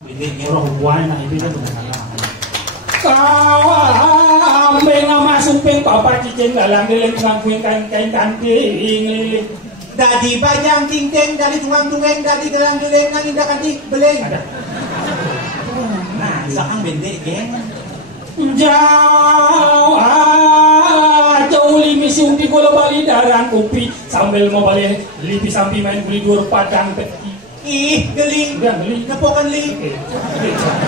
Orang buah nah itu kan kau ambil nama suping papa cicing dalam geleng ngangkuin kain kanting dari bajang tingting dari tuang-tuang dari gelang-geleng nang indah kanti beleng ada nah sekarang bendek geng jauh jauh limi sumpi kalau balik darang kopi sambil mau balik lipi sampai main beli dur padang peti. Ih, geling. Udah, geling. Nepokan lipi.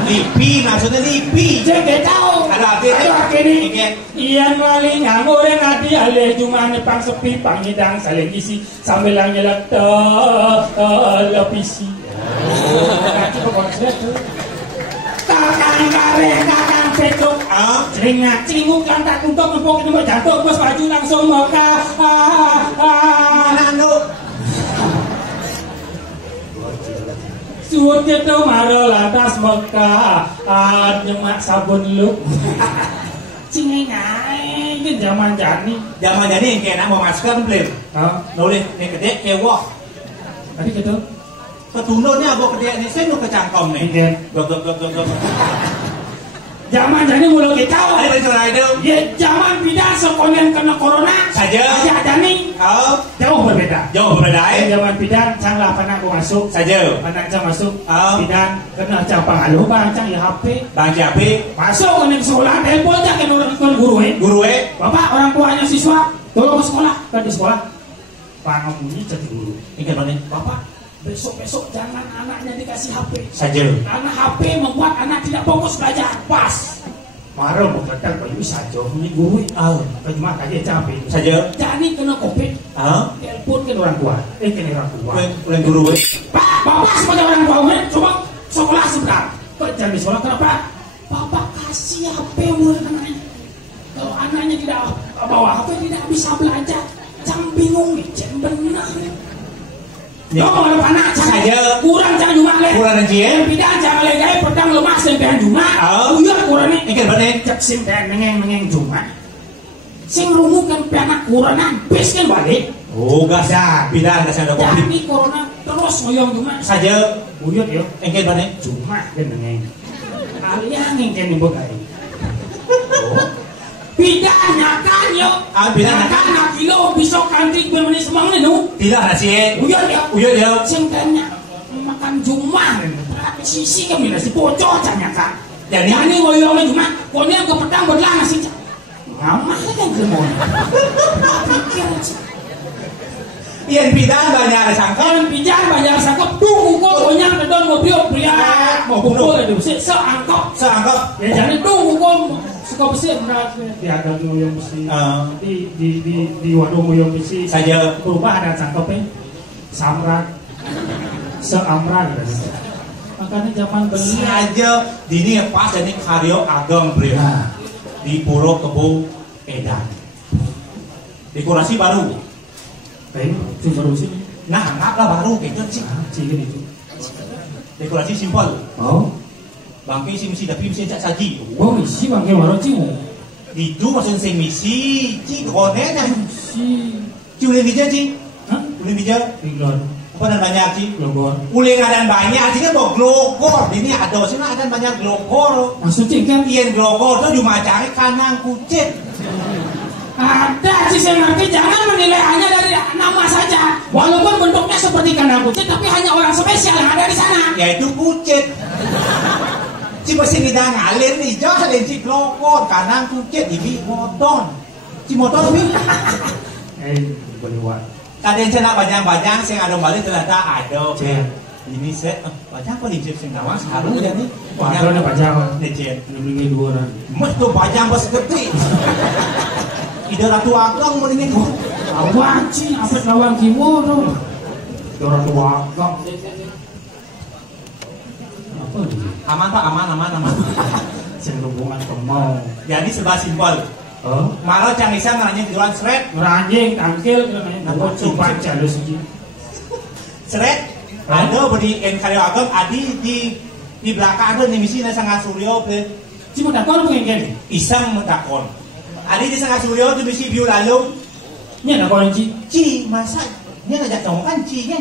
Lipi, maksudnya lipi. Jangan tahu. Ada ini. Iyan maling nganggur ngadi alih cuma nepang sepi pangidang saling isi sambil nyelak televisi. Kakang kare, kakang pecuk. Jeringat, cinguk, lantak untuk nempok ini jatuh bos maju langsung muka. Nano. Suut itu maro lantas Mekah nyemak sabun lu cingengai ini zaman jani yang kena mau masker belum nulis ini gede kewok tadi gitu ketununnya abang gede ini saya nu kecangkom nih gok zaman jani mulu kita ada cerita itu ya zaman pindah sekolah kena corona saja jani jauh berbeda zaman pindah canglah anak aku masuk saja anak cang masuk pindah kena capang alu bancang ya HP masuk ke sekolah telepon aja ke orang guru bapak orang tuanya siswa tolong ke sekolah kan di sekolah pangamunyi jadi guru ini mana bapak besok jangan anaknya dikasih HP saja karena HP membuat anak tidak fokus belajar pas marah mau kata kalau bisa jauh ini gue cuma kaji capek saja jadi kena covid telepon ke orang tua orang guru bapak sebagai orang tua coba sekolah sebentar jangan di sekolah kenapa bapak kasih HP buat anaknya kalau anaknya tidak bawa HP tidak bisa belajar jangan bingung jangan benar Yo, anak saja kurang jangan cuma le. Kurang aja. Tidak jangan le gaya pedang lemah sempean cuma. Uyar kurang ni. Ikan bane. Cek sempean nengeng cuma. Sing rumukan pianak kuranan bis kan balik. Oh, gasa. Pindah gasa ada kopi. Jadi corona terus ngoyong cuma. Saja. Uyar yo. Ikan bane. Cuma kan nengeng. Alian ngengken ni bogai. Pidana kan yo. Pidana kan nak kilo besok kantik bermeni semang ni nu. Tidak nasi. Uyar ya. Uyar ya. Singkatnya makan cuma. Sisi kami nasi bocor canya kak. Jadi ini ngoyong ni cuma. Kau ni aku petang berlah nasi. Lama kan semua. Pikir aja. Ian pidan banyak sangkap. Ian pidan banyak sangkap. Tunggu kau banyak kedon mobil pria. Mau pukul itu seangkap. Ya jadi tunggu kau. Suka besi berat di ada ngoyong besi di waduh ngoyong besi saja berubah ada cangkepnya samrat seamran makanya zaman beli saja dini pas ini karyo ageng bro di Puro Kebo Edan dekorasi baru baru sih nah enggak lah baru gitu sih itu dekorasi simpel bangke isi misi tapi misi cak saji. Oh misi bangke waro cimu. Itu maksud sing misi, ci drone nya. Si. Ci ulin bija ci. Hah? Ulin bija? Glogor. Apa dan banyak ci? Glogor. Ulin ada banyak, artinya bawa glogor. Ini ada sini ada banyak glogor. Maksudnya kan? Ian glogor itu cuma cari kanang kucit. Ada sih saya ngerti, jangan menilai hanya dari nama saja. Walaupun bentuknya seperti kandang kucit, tapi hanya orang spesial yang ada di sana. Yaitu kucit. Ci pasti kita ngalir nih, jangan ada ci glogor, kanang kucit, ini motor. Ci motor ini. Boleh buat. Tadi yang banyak-banyak, saya ada balik ternyata ada. Ini saya banyak apa nih sing nawang sekarang ya nih. Ada banyak. Necet. Ini dua orang. Mesti banyak bos gede. Ide ratu ageng mendingin tuh. Awak sih, apa lawan kiwo tuh? Ide ratu ageng. Apa ini? Aman pak, aman. Hubungan kemau. Jadi serba simpel. Malah cangisan nanya di luar seret. Ranjing, tangkil, nggak coba jalur sih. Seret. Ada beri karyo ageng, adi di belakang ada nih misi nasa ngasuryo be. Cuma dakon pengen isang dakon. Adi di sangat suryo tu misi biu lalu. Nya dakon ci masa. Nya ngajak kan ci nya.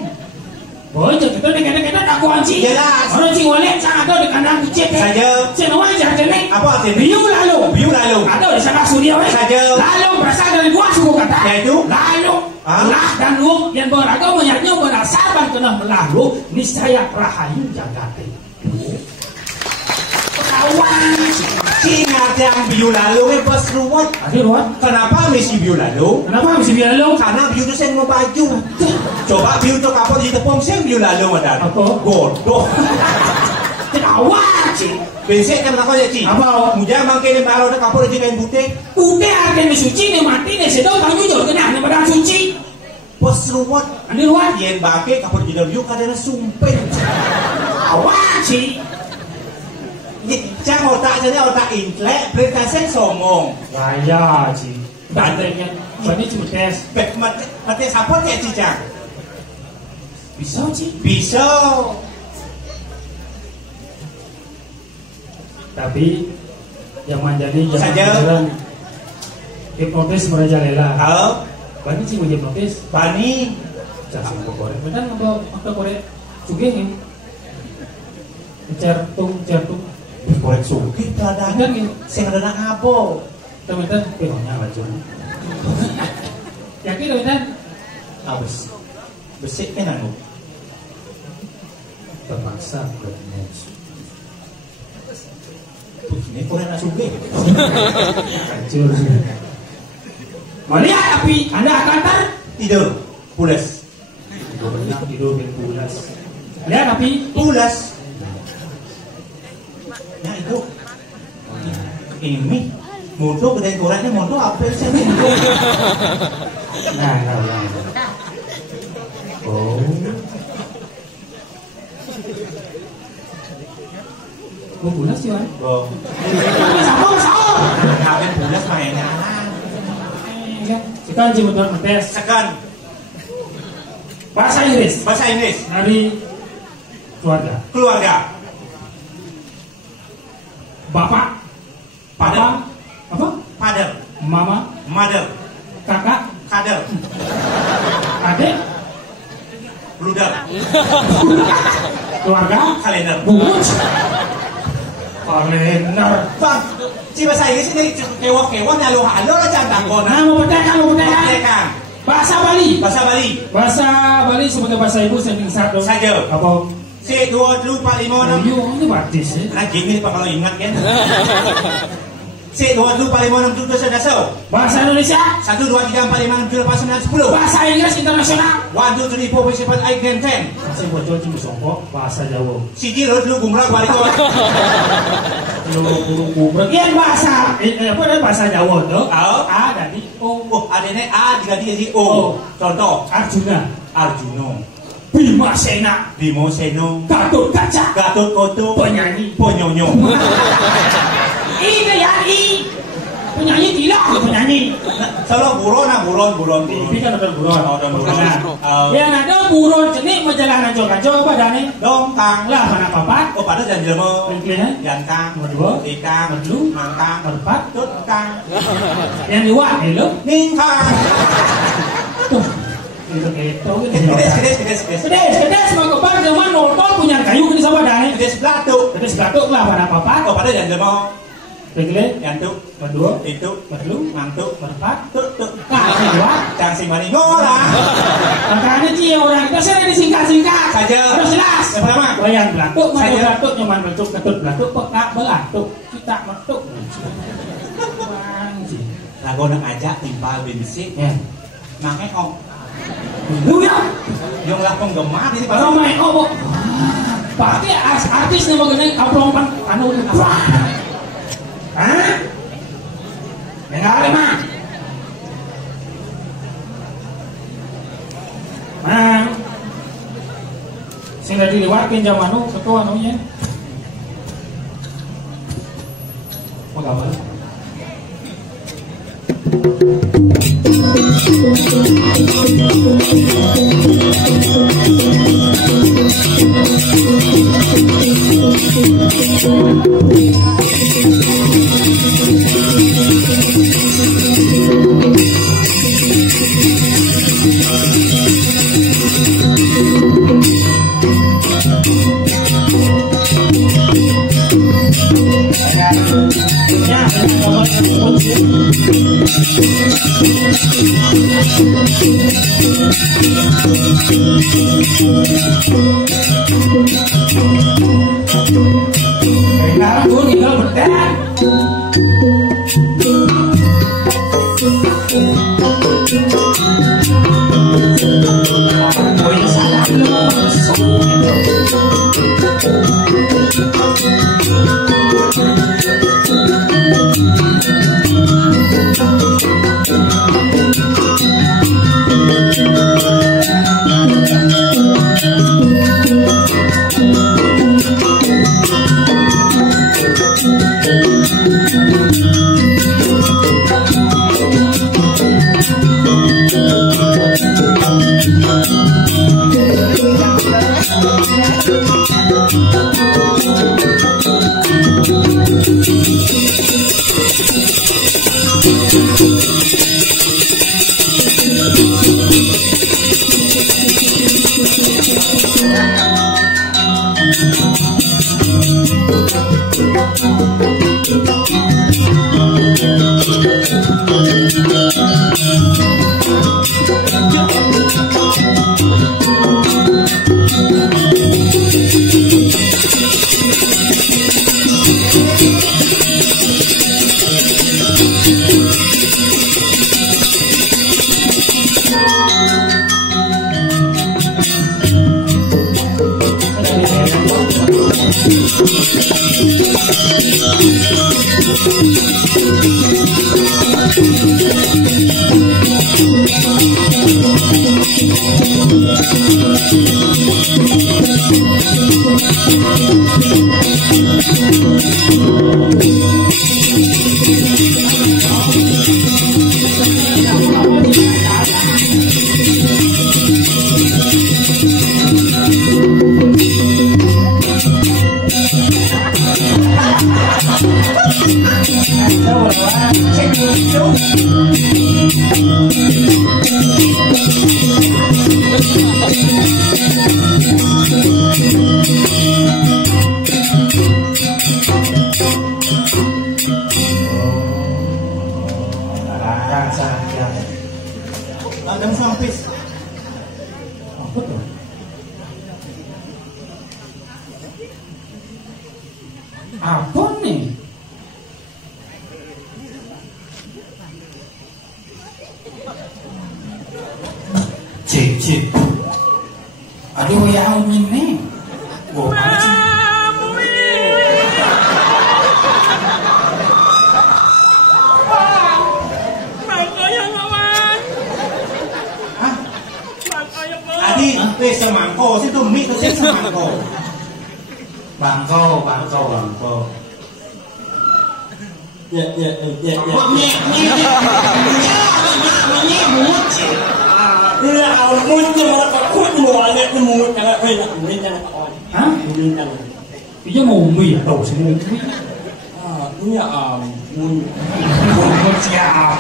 Boleh kita dekat-dekat tak kunci. Jelas. Orang cing wallet sangat ada di kandang kucing. Saja. Cina wajar jenis. Apa artinya? Biu lalu. Biu lalu. Ada di sana surya. Saja. Lalu berasal dari buah suku kata. Yaitu. Lalu. Lah dan lu yang beragama menyanyi berasal dan kena melalu. Niscaya rahayu jagate. Kawan. Cina yang biu lalu pas ruwet. Ada ruwet. Kenapa mesti biu lalu? Kenapa mesti biu lalu? Karena biu itu saya mau baju. Coba biu itu kapal di tepung saya biu lalu ada. Apa? Bodoh. Kawan sih. Besok kan aku jadi. Apa? Mujang mangkene baru ada kapal di kain putih. Putih artinya suci nih mati nih sedang tahu jujur kena nih badan suci. Pas ruwet. Ada ruwet. Yen bake kapal di biu kadang sumpah. Kawan sih. Jangan otak jadi otak intelek, berkasih somong. Raya sih. Bantengnya, ini cuma tes. Mati siapa ya cicak? Bisa sih. Bisa. Tapi yang menjadi saja. Hipnotis merajalela. Halo. Bani sih wajib hipnotis. Bani. Jangan korek. Benar apa korek? Sugih nih. Certung. Korek sugih peladang. Kan nih. Sing ada apa? Teman-teman, pihaknya baju. Yakin teman-teman? Abis. Besik kan anu. Terpaksa bertemu. Ini korek nak sugih. Hancur. Melihat api, Anda akan tidur, pulas. Tidur pulas. Lihat api, pulas. Nah itu ini moto kedai koreknya moto apa sih? Nah. Oh. Mau pulas sih kan? Oh. Masuk. Ngapain pulas mainnya? Sekarang jemput tes. Sekarang Bahasa Inggris. Bahasa Inggris. Dari keluarga. Keluarga. Bapak. Father. Apa? Father. Mama. Mother. Kakak. Kader. Adik. Bluder. Keluarga. Kalender. Bungut. Kalender. Bang, si bahasa Inggris ini kewak-kewak halo-halo lah jangan takut. Nah, mau petekan. Bahasa Bali. Bahasa Bali. Bahasa Bali sebagai bahasa ibu sendiri satu. Saja. Apa? Si 2, 3, 4, 5, 6. Ini batis ya. Nah, gini pak kalau ingat kan. Si 2, 3, 4, 5, 6, 7, 8, 9. Bahasa Indonesia. 1, 2, 3, 4, 5, 6, 7, 8, 9, 10. Bahasa Inggris internasional. 1, 2, 3, 4, 5, 6, 7, 8, 9, 10. Saya buat cuma songkok bahasa Jawa. Siji lu gumrah balik kok. Lu bagian bahasa apa ada bahasa Jawa tuh? A dari O. Oh, adanya A diganti jadi O. Contoh Arjuna. Bima Sena. Bimo Seno. Gatot Kaca. Gatot Koto. Penyanyi. Ponyonyo. Ini ya ini. Penyanyi gila penyanyi. Solo buron. Ini kan ada buron. Ada buron. Yang ada buron jenis majalah najo apa dane? Dongkang Lah mana papat? Oh pada dan jelema. Mungkin Jankang. Kedua. Ikang. Kedua. Mangkang. Keempat. Tutkang. Yang dua hello. Ningkang. Tuh. Itu Kedes mau kebar zaman nonton punya kayu ini sama dane. Kedes blatuk lah pada papat. Oh pada dan jelema. Begini, Yantuk, kedua, itu, kedua, mantuk, keempat, tuk. nah kedua, Cang sing mani ngora. makanya sih orang kita sering disingkat-singkat. Saja. Harus jelas. Yang pertama, Bayang belatuk, Saja. belatuk, nyaman belatuk, ketut belatuk, pekak belatuk, kita metuk. lagu nak ajak timpal bensik. Ya. Makanya kok Lu ya, yang lah penggemar ini kalau main oh, pasti artis nih mengenai kaplongan anu hah? Enggak ada mah. Nah, sing dari dilewatkeun jam anu ketua anunya. Penggawa. Sekarang gue tinggal berdan. Oh ya salah Adam sampis. Apa tuh? Apa nih? Cik. Aduh ya Umin nih. Gua Adi, semangko, situ mie itu semangko. Bangko. Ya. Iya, amun cuma takut mulanya nemut jangan jangan on. Hah? Jangan. Iya mau umi ya tahu semua umi. Ini amun. Siap.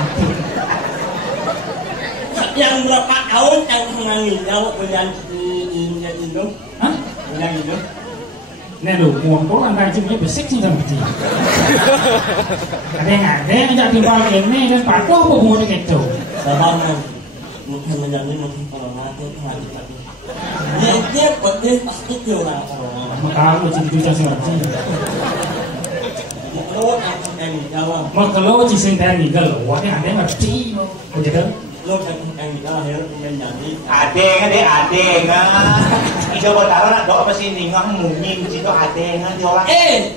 Yang berapa tahun yang menangis bulan itu? Hah? Bulan itu? Nè đủ nguồn có ăn gai chừng như phải xích như rằng gì. Ada yang jadi bagian ini dan pakai apa mau gitu. Sabar mungkin menjadi mungkin kalau nanti nggak tapi dia betul pasti jualan orang. Maka aku jadi juta sih. Lo yang jawab. Maka lo chỉ sinh ra nghỉ gần lỗ cái hàng đấy mà chi nó có gì đâu. Lo yang jawab harus menjadi. Adeng Coba taruh nak doa apa sih ningah mungkin situ adeng jualan.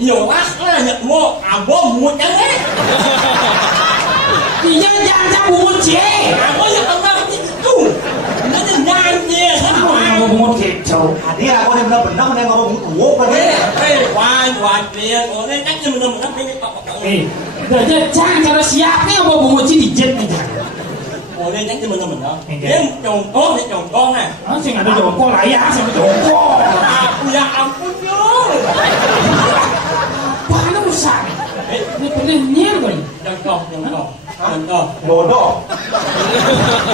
Jualan lah nhận mua abang mua trắng ấy. Thì nhân gian ra buồn chế. Abang yang abang itu. Nó nhân gian dia Sao mà buồn kẹt chầu. Dia aku yang benar-benar yang ngomong tuh kan dia. Wan dia orang kan yang benar-benar pengen Rồi chứ trang cho nó siap cái apa buồn chỉ dijet aja. Orang yang benar-benar. Dia trồng con nè. Nó sih ada jong ko layak sama jong ko. Ya ampun yo. Paano usah? Ini boleh nyer kali. Contoh. Dodo.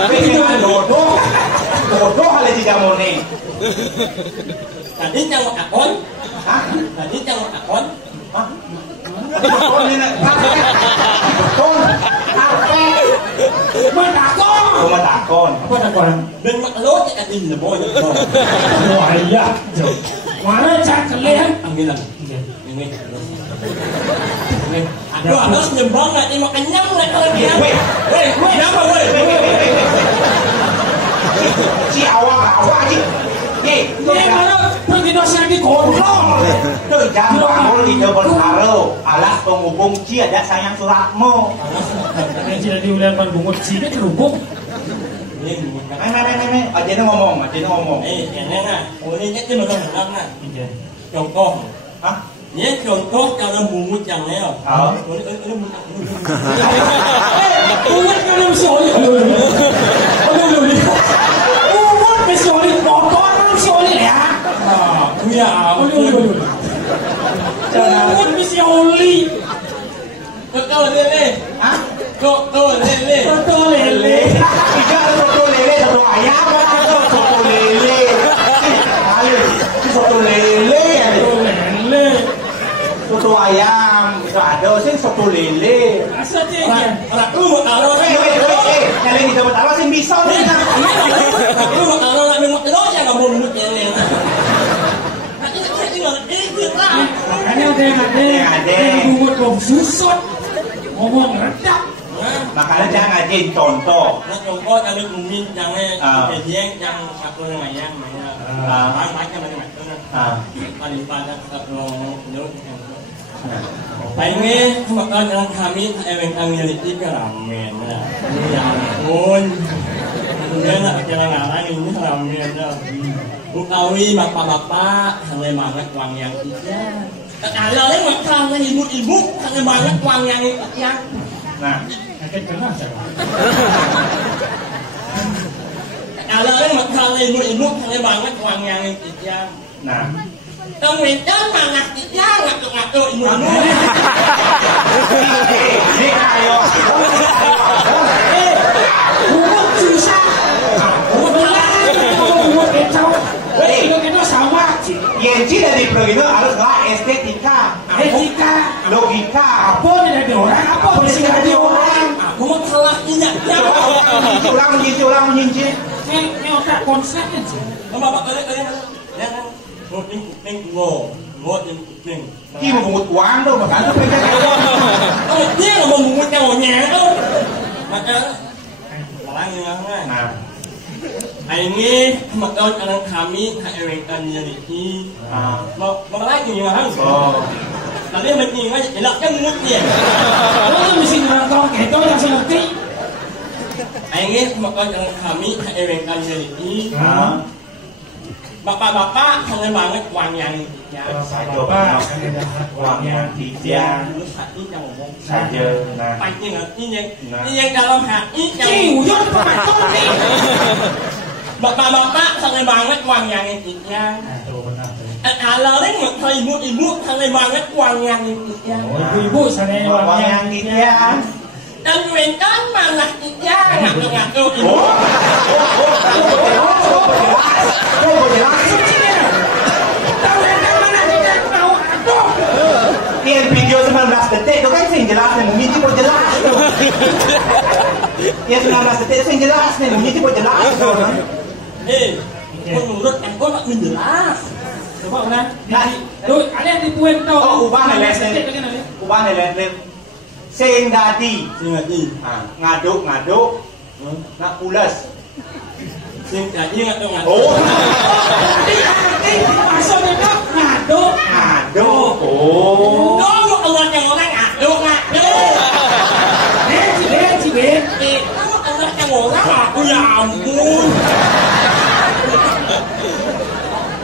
Pengen dodo hal di jamone. Tadi jangan akon. Hah? Tadi jangan akon. Hah? Dodo ini nak. Dodo. Apa? Mà đã có. Aku mau takon. Apa takon? Ben maklot ya adin na boy. Wah iya. Mana cak kalian? Ambil lang. Ini. Aduh, harus nyembang na ini makanyang na kalau dia. Weh, kenapa weh? Si awak aja. Mana pergi dosa di gondrong. Tuh jangan bangun di depan karo. Alas penghubung ci ada sayang suratmu. Karena tidak diuliakan bungut sini terhubung. Aja ngomong. Yang na. Ini itu macam mana? Contoh. Hah? Ini contoh kalau mungut yang leo. Bungut kalau sorry. Bungut sorry. Motor sorry ya. Iya, Bungut mesti oli. Betul lele. Hah? Betul lele. Betul lele. Tidak soto lele, soto ayam atau soto lele. Soto lele. Lele. Soto ayam, itu ada sih soto lele. Asal dia. Orang lu mau taruh. Nyalain di tempat apa sih bisa nih? Lu mau taruh nak minum telur ya nggak mau minum lele. Nanti saya tinggal lah. Makanya ada bungut bom susut. Ngomong redap. Makanya jangan ngajin contoh. Nah contoh kalau kumin jangan kejeng yang satu yang banyak paling pada kalau nyut. Pengen makan yang kami event kami itu ramen ya. Ya ampun. Kemudian nak jalan-jalan ini ramen ya. Bukawi bapak-bapak sangat banget uang yang tiga. Kalau yang makan ibu-ibu sangat banget uang yang tiga. Nah, Kakek kenal saya. Kalau yang makan ibu-ibu sangat banget uang yang tiga. nah. Kemudian mana tiga ngatur-ngatur ibu-ibu. Ini ayo. Bungut susah. Bungut kecau. Itu sama. Yenci dari Progino harus nggak estetika, logika. Apa tidak ada orang? Apa sih tidak ada orang? Aku mau kalah tidak. Ulang menyinci. Ini otak konsepnya sih. Bapak balik. Ya kan. Kuping ngô kuping. Khi mà một quán đâu mà bán cho cái Dia nggak mau mungut yang nhà tuh. Maka orang yang Nah, ini makan orang kami event ini. Mau lagi yang harus. Tadi mình nói chỉ là cái mungut dia. Kalau mesti nonton gitu langsung ngerti. Ini makan orang kami event ini. Bapak-bapak sangat banget uang yang Bapak uangnya tiga hati yang ngomong saja. Nah, pasti ini yang dalam hati Uyun pematung nih. bapak-bapak sangat banget uang yang tiga. Kalau ini mau ibu-ibu sangat banget uang yang tiga. Ibu-ibu sangat uang yang tiga. Dan mentan mana tiga ngatur-ngatur ibu. Yang video 19 detik itu kan sing jelas nih, mungkin itu jelas. Yang 19 detik itu sing jelas nih, mungkin itu jelas. Menurut aku nak menjelas. Coba ulang. Tuh, ada yang dipuin tuh. Oh, ubah nih les. Sing dadi. Ngaduk. Nak pulas. Sing dadi ngaduk. Oh. Masuk itu ngaduk. Oh. Kamu orang yang ngaduk. Cibet. Kamu orang yang orang aku ya ampun.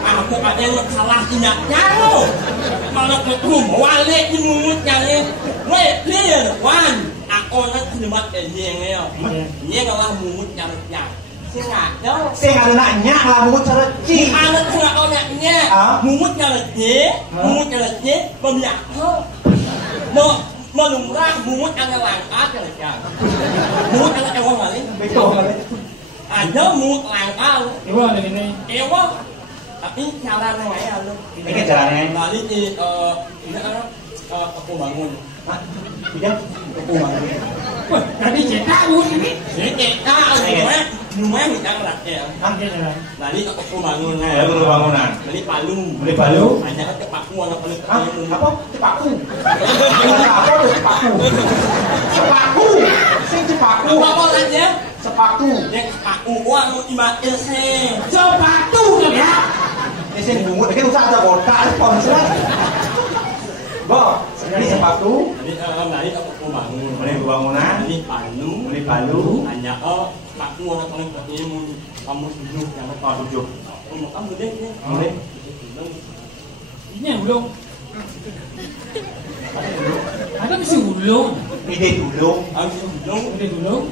Aku kadang salah tinjaknya lo. Malah ketemu balik di mulutnya nih. Clear one. Aku nak terima kerja ni kalau mulutnya macam. Sing anaknya lah mumut cereci. Anak tengah anaknya. Mumutnya leceh. Pemiak. Melumrah mumut anak langkat kerja. Mumut anak ewang kali. Betul. Ada mumut langkat. Ibu ada gini. Ewang. Tapi cara namanya lu. Ini caranya. Balik di ini aku bangun. Bijak. Aku bangun. Wah, jadi cetak bun ini. Kita rumah kita ngelak ya. Tadi aku bangun Ya, perlu bangunan. beli palu. Beli palu. Hanya cepaku anak pelit. Hah? Apa? Cepaku. Apa tuh cepaku? Cepaku. Sing cepaku. Apa aja? Cepaku. Yang cepaku uang dimakan sih. Sepatu kan ya. Ini sing bungut kan usah ada botak sponsor. Bo, ini sepatu. Jadi tadi aku bangun. Beli bangunan. Beli palu. Beli palu. Hanya cepaku anak pelit ini kamu duduk yang Oh, tujuh. kamu deh. Boleh. Ini yang ulung. Ada mesti ulung. Ide dulu. Aku duduk. Ada ulung.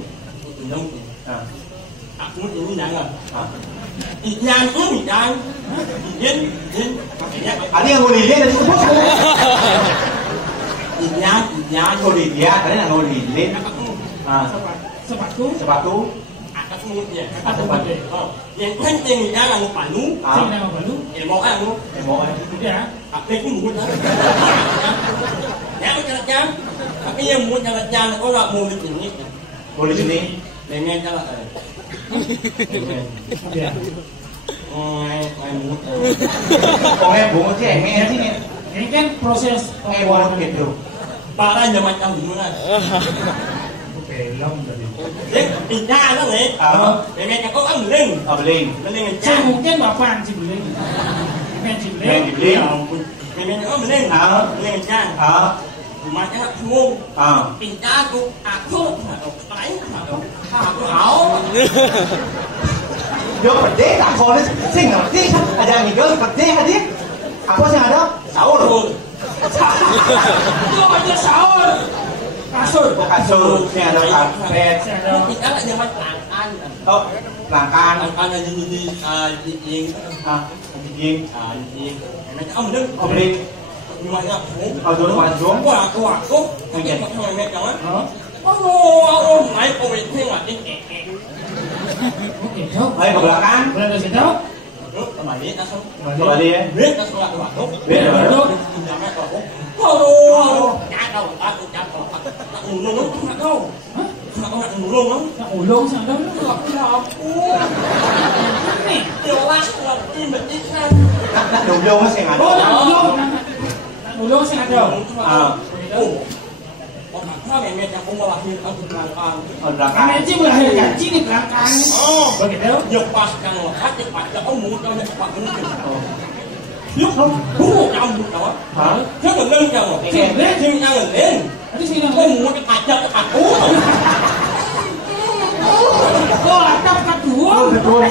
Duduk. Nah. Aku ini jangan. Ah. Yang ini jangan. Yen. Makanya Ada yang ngoli dia dari sebut. Yang Ngoli dia, tadi yang ngoli dia. Ah. Sepatu. Sepatu. aku ya. Atau sepatu. Yang penting jangan lupa lu. Sing nama balu. Mau aku. Mau Ya. Aku pun muốn. Ya kerja. Tapi yang muốn kerja có là mua được những Ngoli sini. để nghe cho là Ya. ai muốn Kok bungut sih, emangnya sini. Ini kan proses Bungut gitu. para nhà mình trong những này Belum tadi. đấy thì ra đó này để nghe có ăn lên Oh, beli. lên ngày Saya cha mungkin bapak si beli. Men si beli. Beli. Ngày có mình lên lên ngày cha Ah. mà cái ngon Ah. tình cha cũng không phải hảo Yo pede tak kau ni sing ngerti ada yang jual pede hadir. Apa sih ada? Sahur. rồi Itu aja sahur. Kasur. Kasur, sing ada karpet. thì đó là nhà mình làm ăn Oh, langkan. ăn là gì gì Ah, gigiing. gì mày ông đứng Oh, beli. nhưng mà nó Oh, dulu masuk xuống. quả cúc cái thôi mẹ cháu á ô mày cô bị thêm là cái Oke, jauh. Ayo ke belakang. Boleh dari situ. nước mà biết nó không Coba dia. biết nó không là quả cúc Biết rồi. nhà mẹ quả cúc ô chả đâu ta cũng chả có luôn luôn không đâu không phải luôn lắm Nak ulung sana dah. không đâu Ni. nhiều lắm là tim mình đi sang Nak dulu masih Oh, ada. nak ulung. Nak ulung sing ada. còn thằng mẹ mẹ cũng có là hiện ở trong làng Oh, Kami belakang. aja melahirkan di belakang. Begitu. giật bạc càng là khác giật bạc cho ông muốn cho nhận bạc muốn lúc không bố nhau một đó Hả? thế còn lên càng một Thì lên. thì nhau là lên Tadi sini cái nak. muốn cái bạc cho cái bạc cũ Oh, atap kat dua. Betul.